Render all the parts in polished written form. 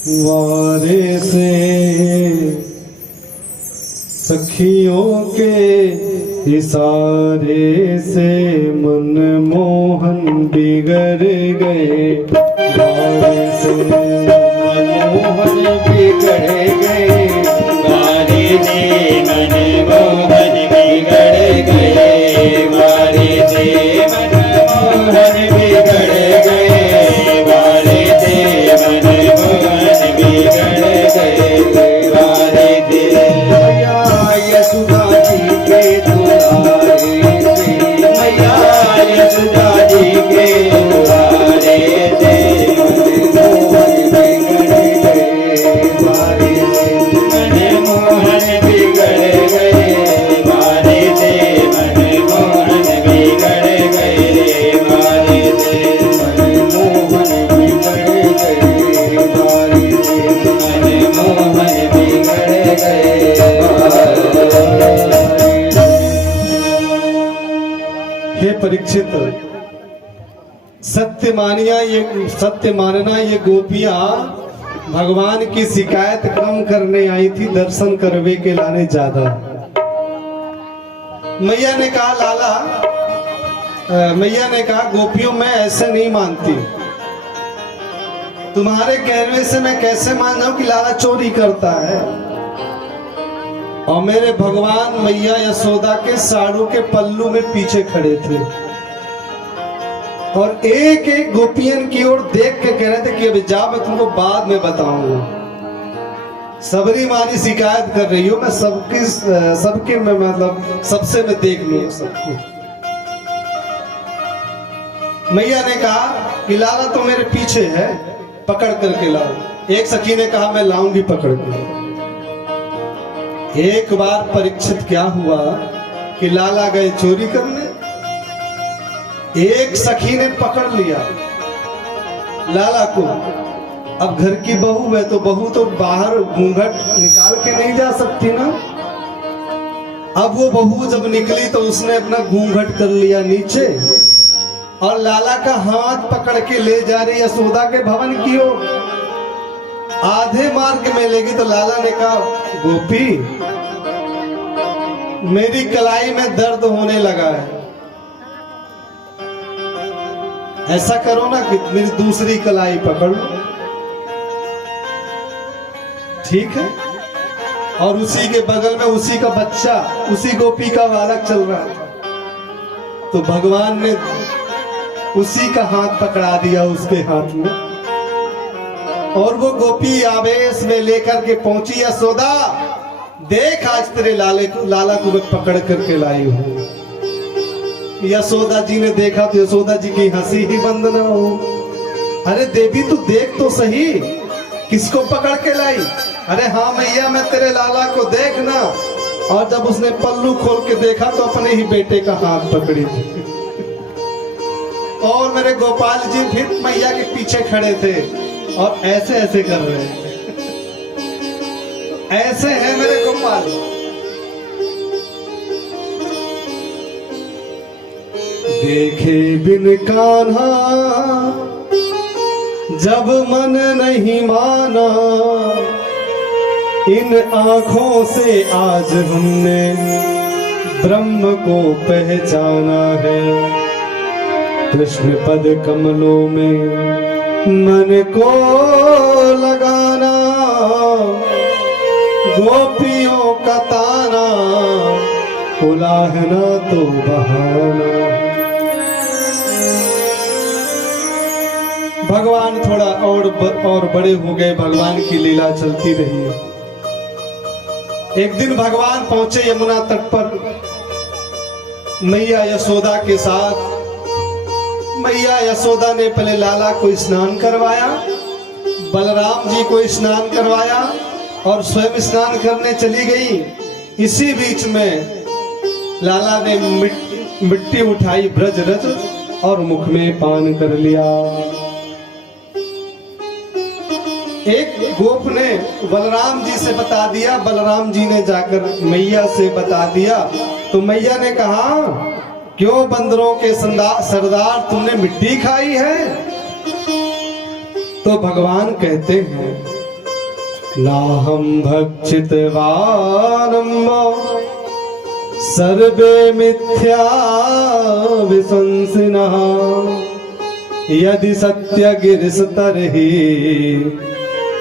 वारे से सखियों के इशारे से मनमोहन बिगड़ गए। वारे से मनमोहन बिगड़ गए। वारे से मनमोहन बिगड़ गए। वारे से मनमोहन बिगड़ गए। वारे से मनमोहन बिगड़ गए। वारे से मैया यशोदा जी के दुलारे से, मैया यशोदा जी के दुलारे से मनमोहन बिगड़ गए। वारे से मनमोहन बिगड़ गए। वारे से मनमोहन बिगड़ गए। वारे से मनमोहन बिगड़ गए। वारे से मनमोहन बिगड़ गए। हे परीक्षित, सत्य मानना ये गोपियां भगवान की शिकायत कम करने आई थी, दर्शन करवे के लाने ज्यादा। मैया ने कहा मैया ने कहा गोपियों मैं ऐसे नहीं मानती, तुम्हारे कहने से मैं कैसे मान जाऊं कि लाला चोरी करता है। और मेरे भगवान मैया यशोदा के साड़ू के पल्लू में पीछे खड़े थे और एक एक गोपियन की ओर देख के कह रहे थे कि अभी जा, मैं तुमको बाद में बताऊंगा। सबरी मानी शिकायत कर रही हो, मैं सबके मैं मतलब सबसे मैं देख लूंगा सबको। मैया ने कहा कि लाला तो मेरे पीछे है, पकड़ करके लाओ। एक सखी ने कहा मैं लाऊंगी पकड़ के। एक बार परीक्षित क्या हुआ कि लाला गए चोरी करने, एक सखी ने पकड़ लिया लाला को। अब घर की बहू है तो बहू तो बाहर घूंघट निकाल के नहीं जा सकती ना। अब वो बहू जब निकली तो उसने अपना घूंघट कर लिया नीचे और लाला का हाथ पकड़ के ले जा रही यशोदा के भवन की ओर। आधे मार्ग में लेगी तो लाला ने कहा गोपी मेरी कलाई में दर्द होने लगा है, ऐसा करो ना कि मेरी दूसरी कलाई पकड़ लो। ठीक है। और उसी के बगल में उसी का बच्चा, उसी गोपी का बालक चल रहा था। तो भगवान ने उसी का हाथ पकड़ा दिया उसके हाथ में और वो गोपी आवेश में लेकर के पहुंची। यशोदा देख आज तेरे लाला को मैं पकड़ करके लाई हूं। यशोदा जी ने देखा तो यशोदा जी की हंसी ही बंद ना हो। अरे देवी तू देख तो सही, किसको पकड़ के लाई? अरे हाँ मैया मैं तेरे लाला को देखना। और जब उसने पल्लू खोल के देखा तो अपने ही बेटे का हाथ पकड़ी थी। और मेरे गोपाल जी फिर मैया के पीछे खड़े थे और ऐसे ऐसे कर रहे हैं। ऐसे है मेरे गोपाल। देखे बिन कान्हा जब मन नहीं माना, इन आंखों से आज हमने ब्रह्म को पहचाना है। कृष्ण पद कमलों में मन को लगाना, गोपियों का ताना उलाहना तो बहाना। भगवान थोड़ा और बड़े हो गए, भगवान की लीला चलती रही। एक दिन भगवान पहुंचे यमुना तट पर मैया यशोदा के साथ। मैया यशोदा ने पहले लाला को स्नान करवाया, बलराम जी को स्नान करवाया और स्वयं स्नान करने चली गई। इसी बीच में लाला ने मिट्टी उठाई ब्रज रज और मुख में पान कर लिया। एक गोप ने बलराम जी से बता दिया, बलराम जी ने जाकर मैया से बता दिया। तो मैया ने कहा क्यों बंदरों के सरदार तुमने मिट्टी खाई है? तो भगवान कहते हैं नाहं भक्षितवानम्ब सर्वे मिथ्या विशंसिनः यदि सत्य गिरिस्तर्हि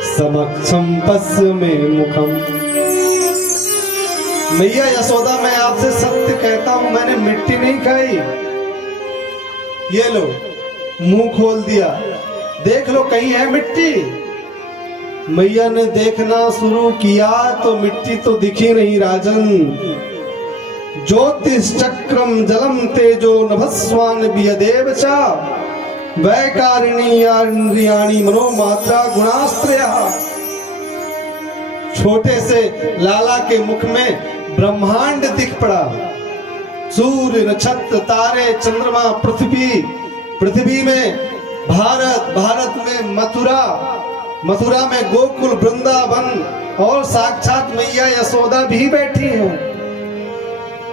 समक्षम पश्य मे मुखम। मैया यशोदा, मैं आपसे सत्य कहता हूं, मैंने मिट्टी नहीं खाई। ये लो, मुंह खोल दिया, देख लो कहीं है मिट्टी। मैया ने देखना शुरू किया तो मिट्टी तो दिखी नहीं राजन। ज्योतिश्चक्रम जलम तेजो नभस्वान वियदेव च वैकारिणीयानि मनोमात्रा गुणास्त्रयः। छोटे से लाला के मुख में ब्रह्मांड दिख पड़ा। सूर्य, नक्षत्र, तारे, चंद्रमा, पृथ्वी में भारत, भारत में मथुरा, मथुरा में गोकुल, वृंदावन और साक्षात मैया यशोदा भी बैठी हैं।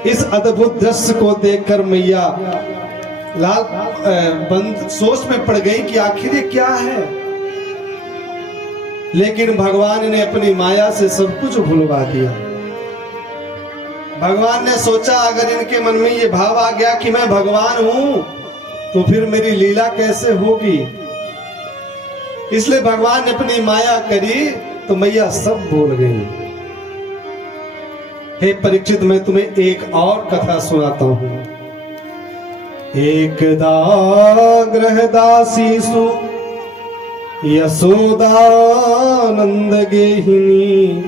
इस अद्भुत दृश्य को देखकर मैया लाल बंद सोच में पड़ गई कि आखिर ये क्या है। लेकिन भगवान ने अपनी माया से सब कुछ भुलवा दिया। भगवान ने सोचा अगर इनके मन में ये भाव आ गया कि मैं भगवान हूं तो फिर मेरी लीला कैसे होगी। इसलिए भगवान ने अपनी माया करी तो मैया सब भूल गई। हे परीक्षित, मैं तुम्हें एक और कथा सुनाता हूं। एकदा गृहदासीसु यशोदानंद गेहिनी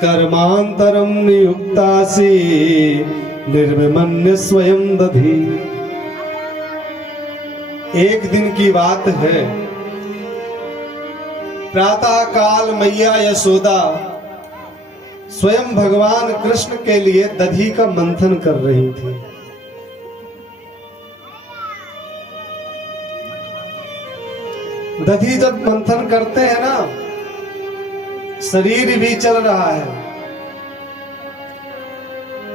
कर्मांतरम नियुक्तासी निर्विमन्य स्वयं दधी। एक दिन की बात है, प्रातः काल मैया यशोदा स्वयं भगवान कृष्ण के लिए दधी का मंथन कर रही थी। दधी जब मंथन करते हैं ना, शरीर भी चल रहा है,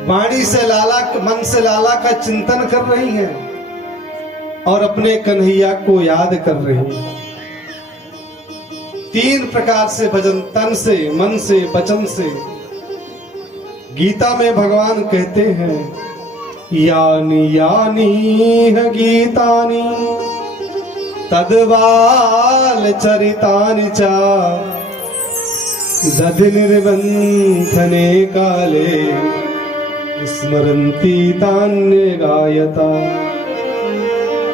वाणी से लाला, मन से लाला का चिंतन कर रही हैं और अपने कन्हैया को याद कर रही हैं। 3 प्रकार से भजन, तन से, मन से, वचन से। गीता में भगवान कहते हैं यानी यानी है गीतानी तद्वाल चरितानि च दधि निर्बंधने काले स्मरन्ति तान्य गायता।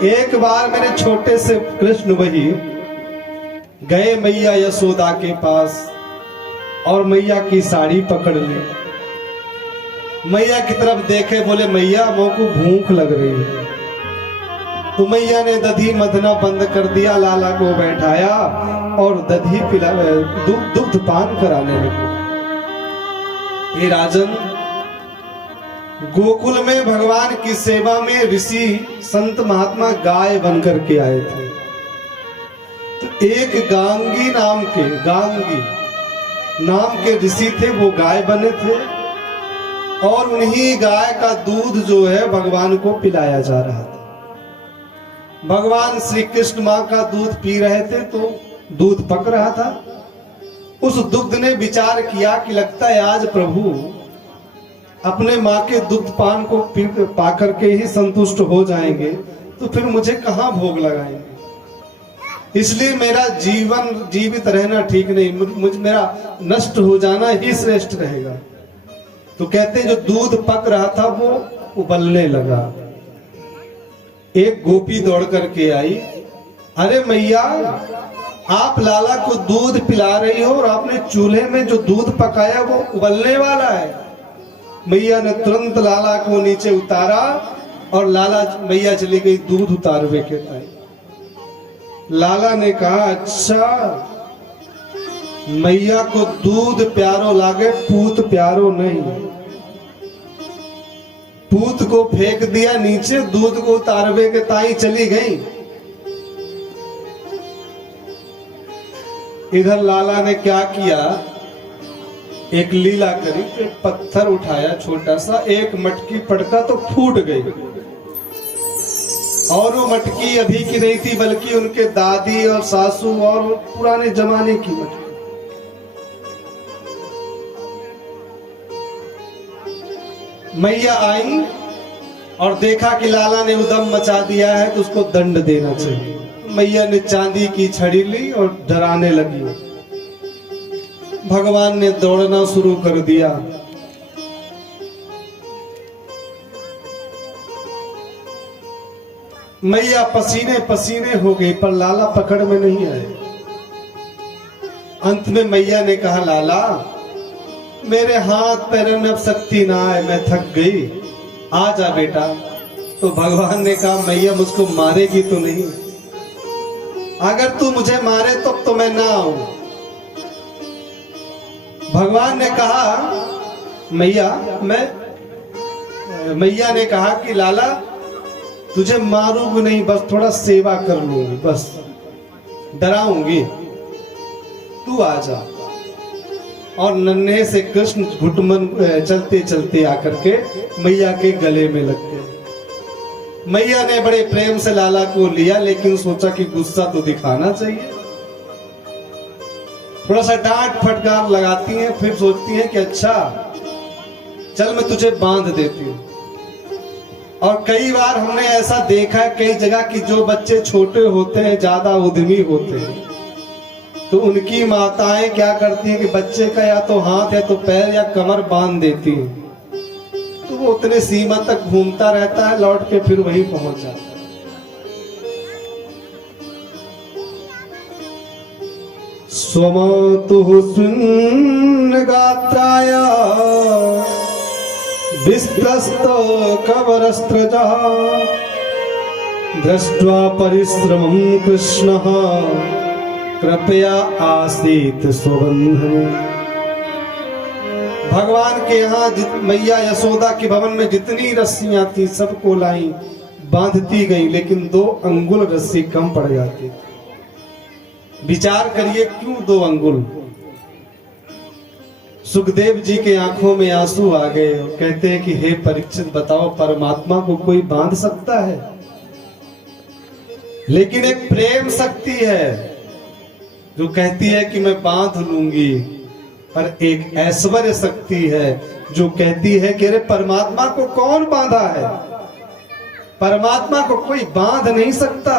एक बार मेरे छोटे से कृष्ण वही गए मैया यशोदा के पास और मैया की साड़ी पकड़ ली। मैया की तरफ देखे, बोले मैया मोको भूख लग रही है। तो मैया ने दधी मथना बंद कर दिया, लाला को बैठाया और दधी पिला, दुग्ध पान कराने लगे। हे राजन, गोकुल में भगवान की सेवा में ऋषि संत महात्मा गाय बनकर के आए थे। तो एक गांगी नाम के ऋषि थे, वो गाय बने थे और उन्हीं गाय का दूध जो है भगवान को पिलाया जा रहा था। भगवान श्री कृष्ण माँ का दूध पी रहे थे तो दूध पक रहा था। उस दुग्ध ने विचार किया कि लगता है आज प्रभु अपने माँ के दुग्ध पान को पा करके ही संतुष्ट हो जाएंगे, तो फिर मुझे कहाँ भोग लगाएंगे। इसलिए मेरा जीवन जीवित रहना ठीक नहीं, मेरा नष्ट हो जाना ही श्रेष्ठ रहेगा। तो कहते हैं जो दूध पक रहा था वो उबलने लगा। एक गोपी दौड़ करके आई, अरे मैया आप लाला को दूध पिला रही हो और आपने चूल्हे में जो दूध पकाया वो उबलने वाला है। मैया ने तुरंत लाला को नीचे उतारा और मैया चली गई दूध उतारवे के टाइम। लाला ने कहा अच्छा मैया को दूध प्यारो लागे, पूत प्यारो नहीं। पूत को फेंक दिया नीचे, दूध को उतारवे के ताई चली गई। इधर लाला ने क्या किया, एक लीला करी, एक पत्थर उठाया छोटा सा, एक मटकी पटका तो फूट गई। और वो मटकी अभी की नहीं थी बल्कि उनके दादी और सासू और पुराने जमाने की मटकी। मैया आई और देखा कि लाला ने उदम मचा दिया है तो उसको दंड देना चाहिए। मैया ने चांदी की छड़ी ली और डराने लगी। भगवान ने दौड़ना शुरू कर दिया। मैया पसीने पसीने हो गई पर लाला पकड़ में नहीं आए। अंत में मैया ने कहा, लाला मेरे हाथ पैरों में अब शक्ति ना आए, मैं थक गई, आ जा बेटा। तो भगवान ने कहा, मैया मुझको मारेगी तो नहीं? अगर तू मुझे मारे तो मैं ना आऊं। भगवान ने कहा, मैया ने कहा कि लाला तुझे मारूंगी नहीं, बस थोड़ा सेवा कर लूंगी, बस डराऊंगी, तू आ जा। और नन्हे से कृष्ण घुटमन चलते चलते आकर के मैया के गले में लग गए। मैया ने बड़े प्रेम से लाला को लिया, लेकिन सोचा कि गुस्सा तो दिखाना चाहिए। थोड़ा सा डांट फटकार लगाती हैं, फिर सोचती हैं कि अच्छा चल मैं तुझे बांध देती हूँ। और कई बार हमने ऐसा देखा है कई जगह कि जो बच्चे छोटे होते हैं, ज्यादा उद्यमी होते हैं, तो उनकी माताएं क्या करती हैं कि बच्चे का या तो हाथ या तो पैर या कमर बांध देती हैं, तो वो उतने सीमा तक घूमता रहता है, लौट के फिर वहीं पहुंच जाता है। स्वमातुः सुन्नगात्राय विस्तस्तो कवरस्त्रजः दृष्ट्वा परिश्रमं कृष्णः कृपया आसीत स्वबंधन। भगवान के यहाँ मैया यशोदा के भवन में जितनी रस्सियां थी सबको लाई, बांधती गई, लेकिन 2 अंगुल रस्सी कम पड़ जाती थी। विचार करिए क्यों 2 अंगुल? सुखदेव जी के आंखों में आंसू आ गए और कहते हैं कि हे परीक्षित बताओ, परमात्मा को कोई बांध सकता है? लेकिन एक प्रेम शक्ति है जो कहती है कि मैं बांध लूंगी, पर एक ऐश्वर्य शक्ति है जो कहती है कि अरे परमात्मा को कौन बांधा है? परमात्मा को कोई बांध नहीं सकता।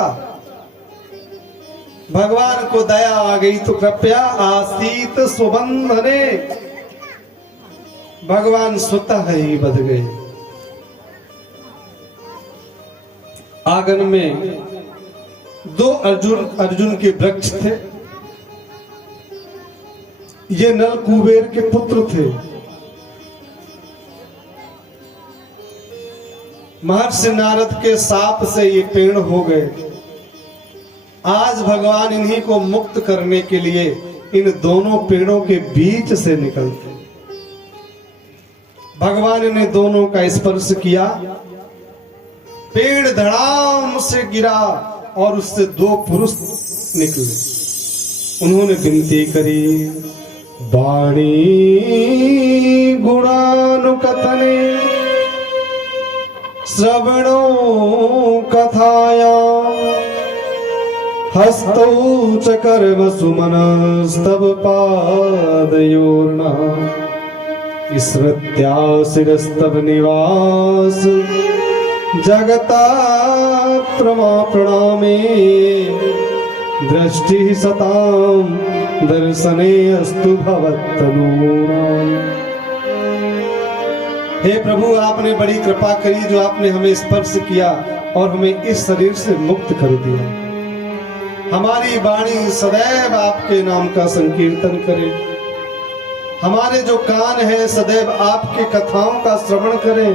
भगवान को दया आ गई तो कृपया आसीत स्वबंधने, भगवान स्वतः ही बंध गए। आंगन में 2 अर्जुन के वृक्ष थे। ये नल कुबेर के पुत्र थे। महर्षि नारद के शाप से ये पेड़ हो गए। आज भगवान इन्हीं को मुक्त करने के लिए इन दोनों पेड़ों के बीच से निकलते। भगवान ने दोनों का स्पर्श किया, पेड़ धड़ाम से गिरा और उससे 2 पुरुष निकले। उन्होंने विनती करी, वाणी गुणानुकथने श्रवणो कथाया हस्तौ च कर्म सुमनस्तव पादयोर्नः स्मृत्या शिरस्तव निवास जगता प्रणामे दृष्टि सताम दर्शने अस्तु भवत्तनूनाम्। हे प्रभु, आपने बड़ी कृपा करी जो आपने हमें स्पर्श किया और हमें इस शरीर से मुक्त कर दिया। हमारी वाणी सदैव आपके नाम का संकीर्तन करे, हमारे जो कान है सदैव आपके कथाओं का श्रवण करें,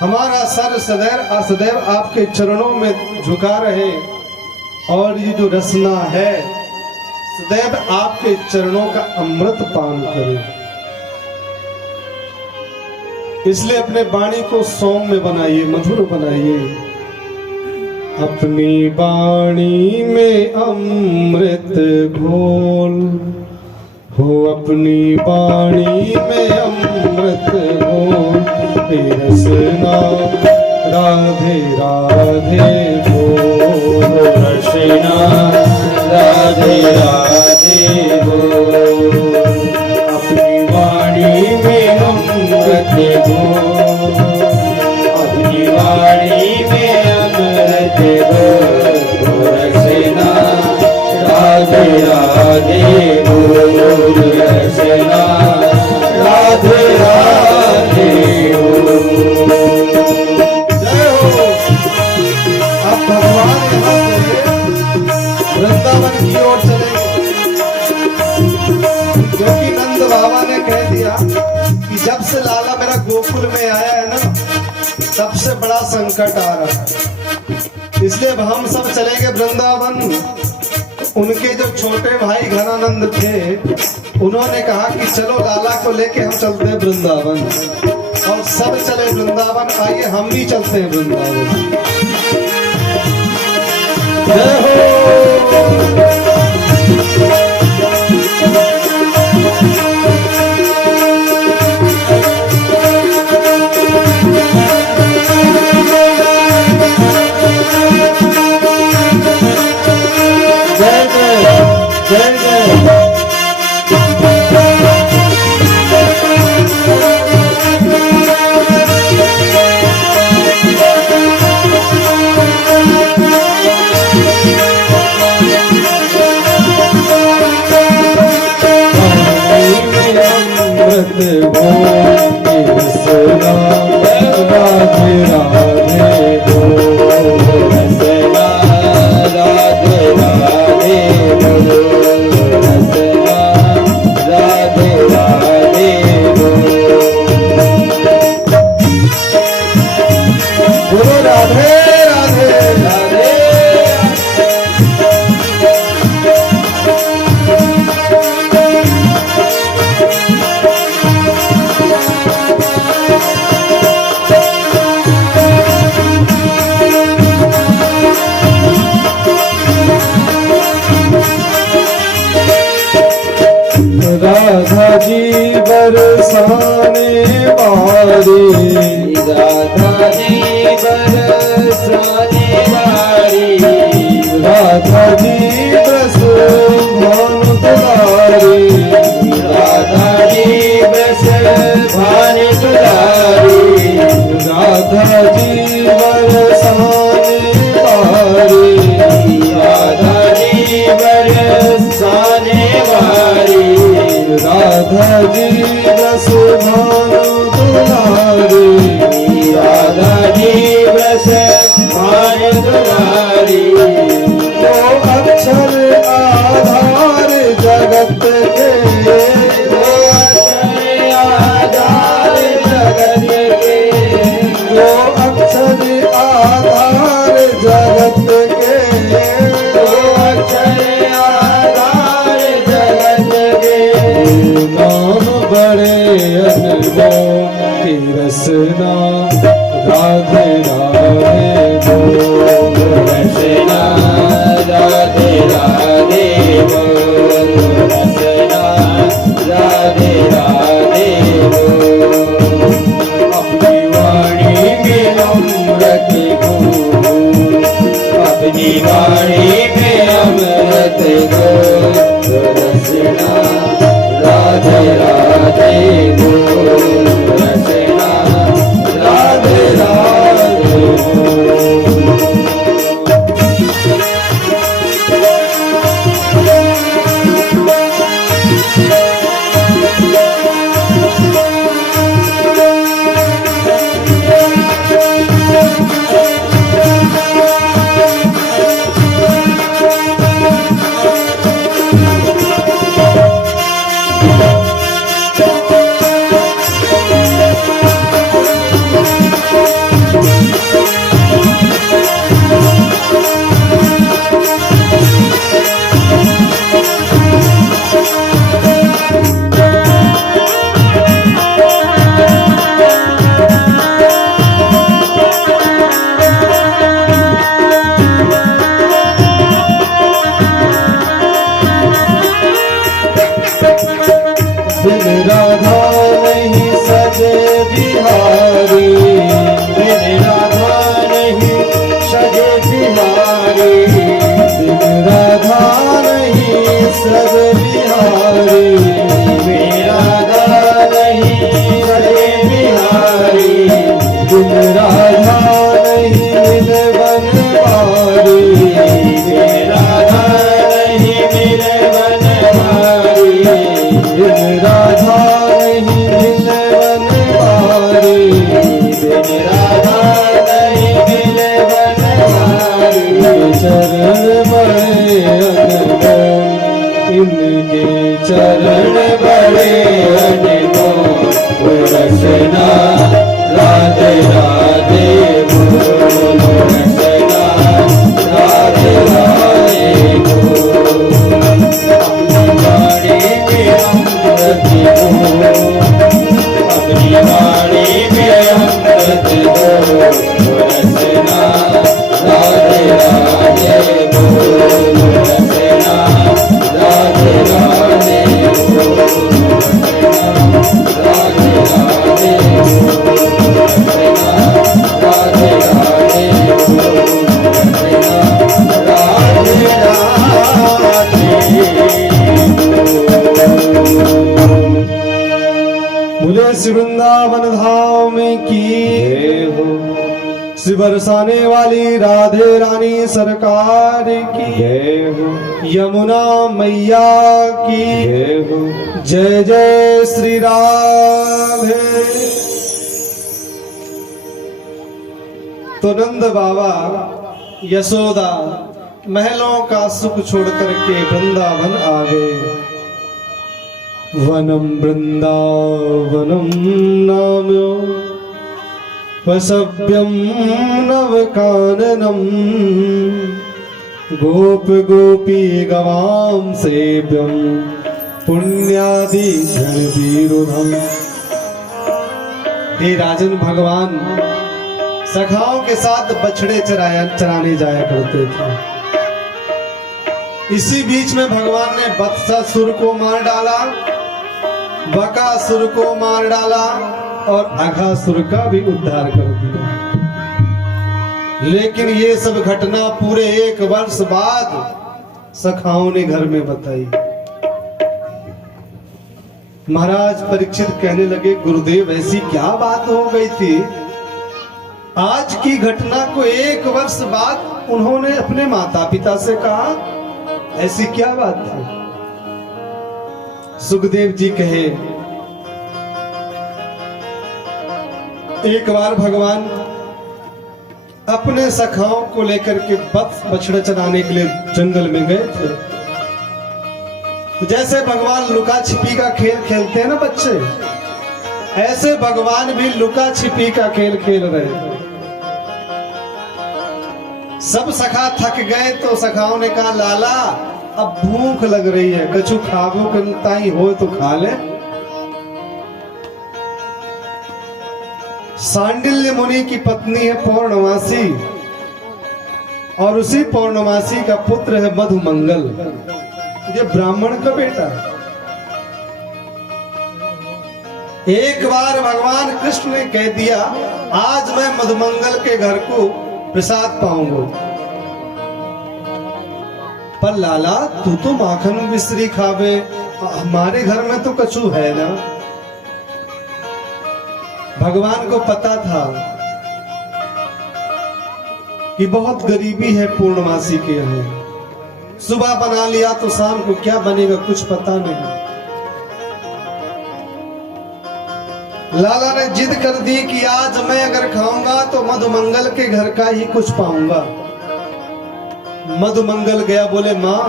हमारा सर सदैव आपके चरणों में झुका रहे, और ये जो रसना है सदैव आपके चरणों का अमृत पान करें। इसलिए अपने वाणी को सौम्य बनाइए, मधुर बनाइए। अपनी वाणी में अमृत घोल हो, अपनी वाणी में अमृत घोल, रसना राधे राधे बोल, रसना राधे राधे बोल। अपनी वाणी में अमृत घोल, से लाला मेरा गोकुल में आया है ना, तब से बड़ा संकट आ रहा है। इसलिए अब हम सब चलेंगे वृंदावन। उनके जो छोटे भाई घनानंद थे, उन्होंने कहा कि चलो लाला को लेके हम चलते हैं वृंदावन, और सब चले वृंदावन। आइए हम भी चलते हैं वृंदावन। जय हो। राधा जी बरसाने वारी, राधा जी बरसाने वारी, राधा जी बरस भानु दुलारी, राधा जी बरस भानु दुलारी, राधा जी बरसाने वारी, राधा जी बरसाने वारी, राधा जी बरस भानु दुलारी, राधा जी बरस भानु दुलारी। तो अक्षर आधार जगत के, तो अक्षर आधार जगत के, जो अक्षर आधार जगत के, तो अक्षर आधार जगत के। नाम बड़े अनमोल की रसना राधे राधे बोल, रसना राधे राधे बोल, रसना राधे राधे बोल। अपनी वाणी में अमृत घोल, अपनी वाणी में अमृत घोल, रसना राधे राधे बोल, रसना राधे राधे बोल। बिन राधा नहीं सजे बिहारी, बिन राधा नहीं सजे बिहारी, बिन राधा नहीं सजे बिहारी, बिन राधा नहीं सजे बिहारी, बिन राधा नहीं मिले बनवारी, बिन राधा नहीं मिले बनवारी, बिन राधा नहीं मिले बनवारी, बिन राधा नहीं मिले बनवारी। चरण बड़े अनमोल, इनके चरण चरण बड़े अनमोल, रस श्री वृंदावन धाम की जय हो, श्री बरसाने वाली राधे रानी सरकार की जय हो, यमुना मैया की जय हो। जय जय श्री राधे। तो नंद बाबा यशोदा महलों का सुख छोड़ करके वृंदावन आ गए। वनम वृंदावनम नाम वसव्यम नवकाननम गोप गोपी गवाम सेव्यम पुण्यादि गणवीरुधम। हे राजन, भगवान सखाओं के साथ बछड़े चराने जाया करते थे। इसी बीच में भगवान ने बत्सासुर को मार डाला, बकासुर को मार डाला और अघासुर का भी उद्धार कर दिया। लेकिन ये सब घटना पूरे 1 वर्ष बाद सखाओं ने घर में बताई। महाराज परीक्षित कहने लगे, गुरुदेव ऐसी क्या बात हो गई थी? आज की घटना को 1 वर्ष बाद उन्होंने अपने माता पिता से कहा, ऐसी क्या बात थी? सुखदेव जी कहे, एक बार भगवान अपने सखाओं को लेकर के बछड़ा चराने के लिए जंगल में गए थे। तो जैसे भगवान लुका छिपी का खेल खेलते हैं ना बच्चे, ऐसे भगवान भी लुका छिपी का खेल खेल रहे थे। सब सखा थक गए तो सखाओं ने कहा, लाला अब भूख लग रही है, कछु खाबो करता ही हो तो खा ले। सांडिल्य मुनि की पत्नी है पौर्णमासी, और उसी पौर्णमासी का पुत्र है मधुमंगल। ये ब्राह्मण का बेटा है। एक बार भगवान कृष्ण ने कह दिया, आज मैं मधुमंगल के घर को प्रसाद पाऊंगा। पर लाला तू तो माखन मिश्री खावे, हमारे घर में तो कछु है ना। भगवान को पता था कि बहुत गरीबी है पूर्णमासी के यहाँ। सुबह बना लिया तो शाम को क्या बनेगा कुछ पता नहीं। लाला ने जिद कर दी कि आज मैं अगर खाऊंगा तो मधुमंगल के घर का ही कुछ पाऊंगा। मधुमंगल गया, बोले माँ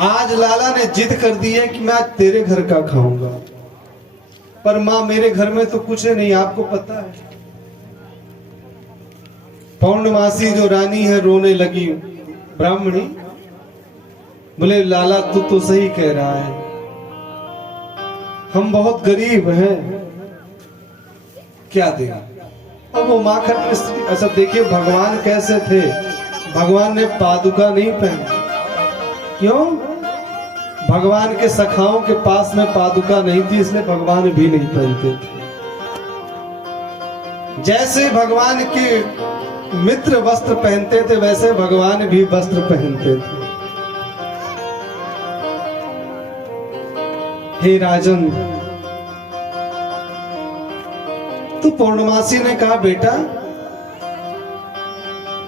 आज लाला ने जिद कर दी है कि मैं आज तेरे घर का खाऊंगा। पर माँ मेरे घर में तो कुछ है नहीं, आपको पता है। पौर्णमासी जो रानी है रोने लगी। ब्राह्मणी बोले, लाला तू तो सही कह रहा है, हम बहुत गरीब हैं, क्या दें। अब वो माखन मिश्री, ऐसा देखिए भगवान कैसे थे। भगवान ने पादुका नहीं पहनी। क्यों? भगवान के सखाओं के पास में पादुका नहीं थी, इसलिए भगवान भी नहीं पहनते थे। जैसे भगवान के मित्र वस्त्र पहनते थे, वैसे भगवान भी वस्त्र पहनते थे। हे राजन, तो पौर्णमासी ने कहा, बेटा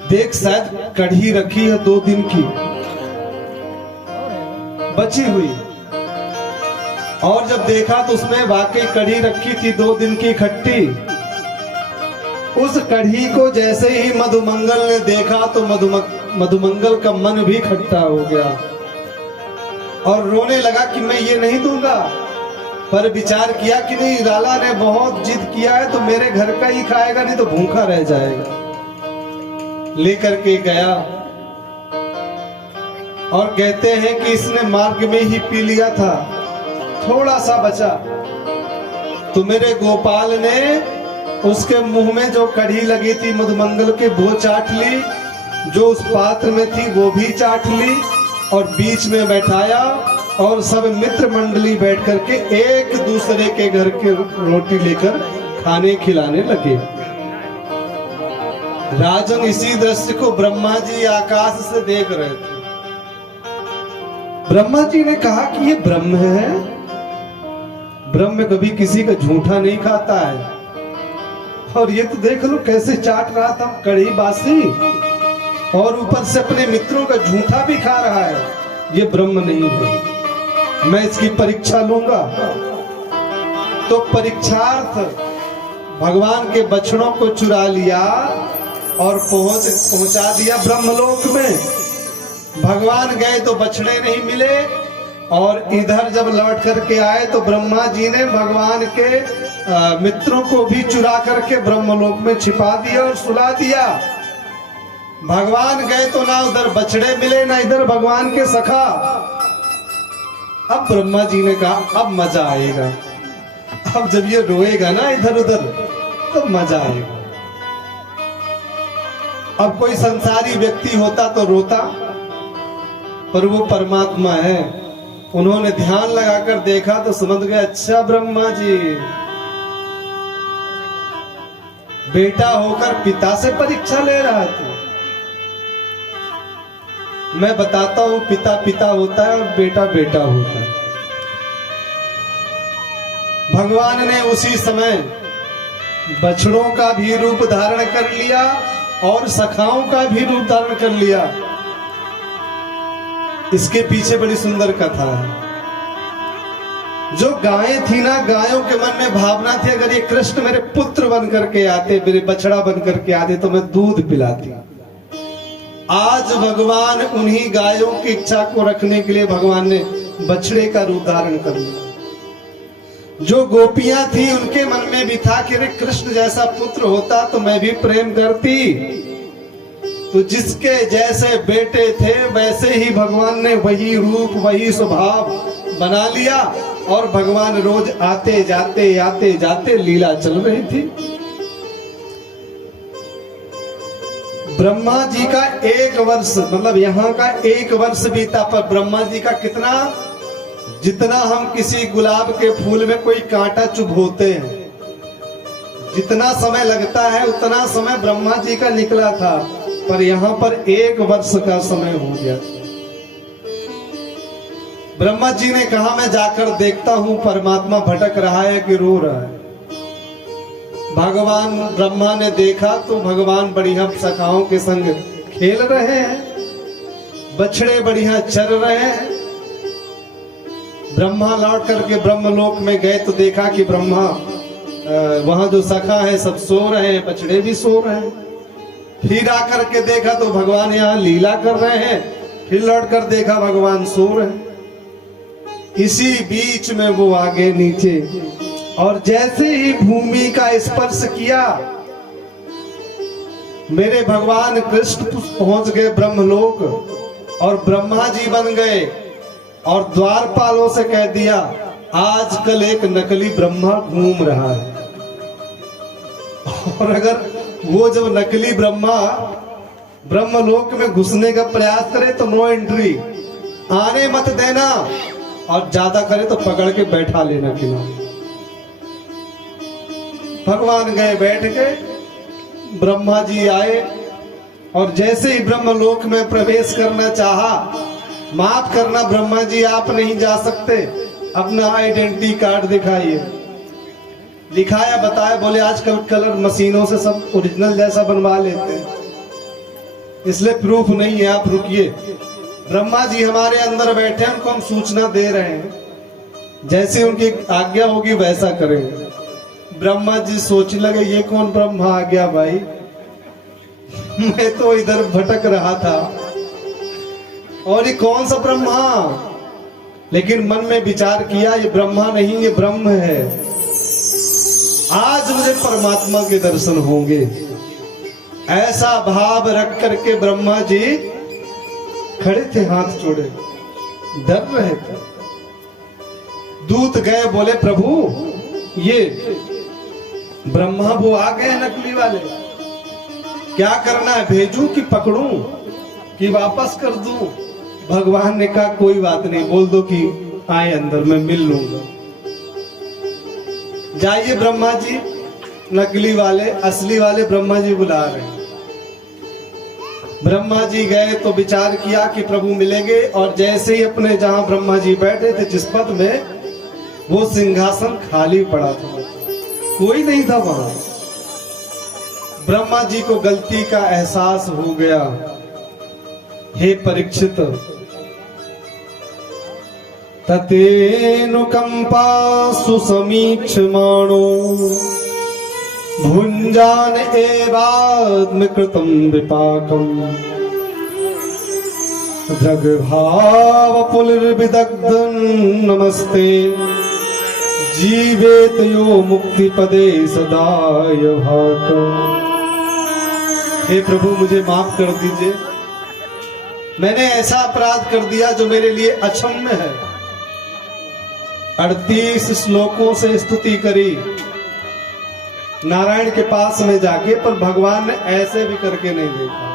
देख शायद कढ़ी रखी है 2 दिन की बची हुई। और जब देखा तो उसमें वाकई कढ़ी रखी थी 2 दिन की खट्टी। उस कढ़ी को जैसे ही मधुमंगल ने देखा तो मधुमंगल का मन भी खट्टा हो गया और रोने लगा कि मैं ये नहीं दूंगा। पर विचार किया कि नहीं, लाला ने बहुत जिद किया है तो मेरे घर का ही खाएगा, नहीं तो भूखा रह जाएगा। लेकर के गया और कहते हैं कि इसने मार्ग में ही पी लिया था, थोड़ा सा बचा तो मेरे गोपाल ने उसके मुंह में जो कढ़ी लगी थी मधुमंगल के वो चाट ली, जो उस पात्र में थी वो भी चाट ली और बीच में बैठाया और सब मित्र मंडली बैठ करके एक दूसरे के घर के रोटी लेकर खाने खिलाने लगे। राजन इसी दृश्य को ब्रह्मा जी आकाश से देख रहे थे। ब्रह्मा जी ने कहा कि ये ब्रह्म है। ब्रह्म कभी किसी का झूठा नहीं खाता है। और ये तो देख लो कैसे चाट रहा था कड़ी बासी, और ऊपर से अपने मित्रों का झूठा भी खा रहा है। ये ब्रह्म नहीं है, मैं इसकी परीक्षा लूंगा। तो परीक्षार्थ भगवान के बछड़ों को चुरा लिया और पहुंचा दिया ब्रह्मलोक में। भगवान गए तो बछड़े नहीं मिले, और इधर जब लौट करके आए तो ब्रह्मा जी ने भगवान के मित्रों को भी चुरा करके ब्रह्मलोक में छिपा दिया और सुला दिया। भगवान गए तो ना उधर बछड़े मिले ना इधर भगवान के सखा। अब ब्रह्मा जी ने कहा अब मजा आएगा, अब जब ये रोएगा ना इधर उधर तो मजा आएगा। अब कोई संसारी व्यक्ति होता तो रोता, पर वो परमात्मा है। उन्होंने ध्यान लगाकर देखा तो समझ गए, अच्छा ब्रह्मा जी बेटा होकर पिता से परीक्षा ले रहा है तू। मैं बताता हूं, पिता पिता होता है और बेटा बेटा होता है। भगवान ने उसी समय बछड़ों का भी रूप धारण कर लिया और सखाओं का भी रूप धारण कर लिया। इसके पीछे बड़ी सुंदर कथा है। जो गायें थी ना, गायों के मन में भावना थी, अगर ये कृष्ण मेरे पुत्र बन करके आते, मेरे बछड़ा बन करके आते तो मैं दूध पिलाती। आज भगवान उन्हीं गायों की इच्छा को रखने के लिए भगवान ने बछड़े का रूप धारण कर लिया। जो गोपियां थी उनके मन में भी था कि अरे कृष्ण जैसा पुत्र होता तो मैं भी प्रेम करती। तो जिसके जैसे बेटे थे वैसे ही भगवान ने वही रूप वही स्वभाव बना लिया, और भगवान रोज आते जाते लीला चल रही थी। ब्रह्मा जी का 1 वर्ष, मतलब यहाँ का 1 वर्ष बीता, पर ब्रह्मा जी का कितना, जितना हम किसी गुलाब के फूल में कोई कांटा चुभोते हैं, जितना समय लगता है उतना समय ब्रह्मा जी का निकला था, पर यहाँ पर 1 वर्ष का समय हो गया। ब्रह्मा जी ने कहा मैं जाकर देखता हूं परमात्मा भटक रहा है कि रो रहा है। भगवान ब्रह्मा ने देखा तो भगवान बढ़िया सखाओं के संग खेल रहे हैं, बछड़े बढ़िया चर रहे हैं। ब्रह्मा लौट करके ब्रह्मलोक में गए तो देखा कि ब्रह्मा वहां जो सखा है सब सो रहे हैं, बछड़े भी सो रहे हैं। फिर आकर के देखा तो भगवान यहाँ लीला कर रहे हैं। फिर लौट कर देखा भगवान सो रहे हैं। इसी बीच में वो आगे नीचे, और जैसे ही भूमि का स्पर्श किया मेरे भगवान कृष्ण पहुंच गए ब्रह्मलोक, और ब्रह्मा जी बन गए, और द्वारपालों से कह दिया आजकल एक नकली ब्रह्मा घूम रहा है। और अगर वो जब नकली ब्रह्मा ब्रह्मलोक में घुसने का प्रयास करे तो नो एंट्री, आने मत देना, और ज्यादा करे तो पकड़ के बैठा लेना किनारे। भगवान गए, बैठ गए। ब्रह्मा जी आए, और जैसे ही ब्रह्मलोक में प्रवेश करना चाहा, माफ करना ब्रह्मा जी आप नहीं जा सकते, अपना आइडेंटिटी कार्ड दिखाइए। दिखाया, बताया, बोले आजकल कलर मशीनों से सब ओरिजिनल जैसा बनवा लेते हैं, इसलिए प्रूफ नहीं है, आप रुकिए। ब्रह्मा जी हमारे अंदर बैठे हैं, उनको हम सूचना दे रहे हैं, जैसे उनकी आज्ञा होगी वैसा करेंगे। ब्रह्मा जी सोचने लगे ये कौन ब्रह्मा आ गया भाई, मैं तो इधर भटक रहा था, और ये कौन सा ब्रह्मा। लेकिन मन में विचार किया ये ब्रह्मा नहीं, ये ब्रह्म है। आज मुझे परमात्मा के दर्शन होंगे, ऐसा भाव रख करके ब्रह्मा जी खड़े थे, हाथ जोड़े, डर रहे थे। दूत गए, बोले प्रभु ये ब्रह्मा वो आ गए नकली वाले, क्या करना है, भेजूं कि पकड़ूं कि वापस कर दूं। भगवान ने कहा कोई बात नहीं, बोल दो कि आए अंदर, मैं मिल लूंगा। जाइए ब्रह्मा जी, नकली वाले असली वाले ब्रह्मा जी बुला रहे हैं। ब्रह्मा जी गए तो विचार किया कि प्रभु मिलेंगे, और जैसे ही अपने जहां ब्रह्मा जी बैठे थे जिस पद में, वो सिंहासन खाली पड़ा था, कोई नहीं था वहां। ब्रह्मा जी को गलती का एहसास हो गया। हे परीक्षित, ततेनुकंपा सुसमीक्षमाणो भुञ्जान एवात्मकृतं विपाकम् दृग्भावपुलिर्विदग्धं नमस्ते जीवेत यो मुक्तिपदे सदाय भाकम्। हे प्रभु, मुझे माफ कर दीजिए, मैंने ऐसा अपराध कर दिया जो मेरे लिए अक्षम्य है। 38 श्लोकों से स्तुति करी नारायण के पास में जाके, पर भगवान ने ऐसे भी करके नहीं देखा।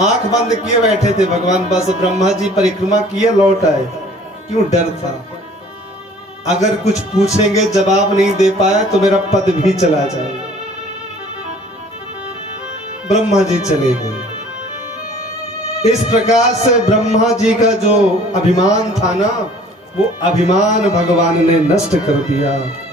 आंख बंद किए बैठे थे भगवान, बस ब्रह्मा जी परिक्रमा किए लौट आए। क्यों? डर था, अगर कुछ पूछेंगे जवाब नहीं दे पाए तो मेरा पद भी चला जाए। ब्रह्मा जी चले गए। इस प्रकार से ब्रह्मा जी का जो अभिमान था ना, वो अभिमान भगवान ने नष्ट कर दिया।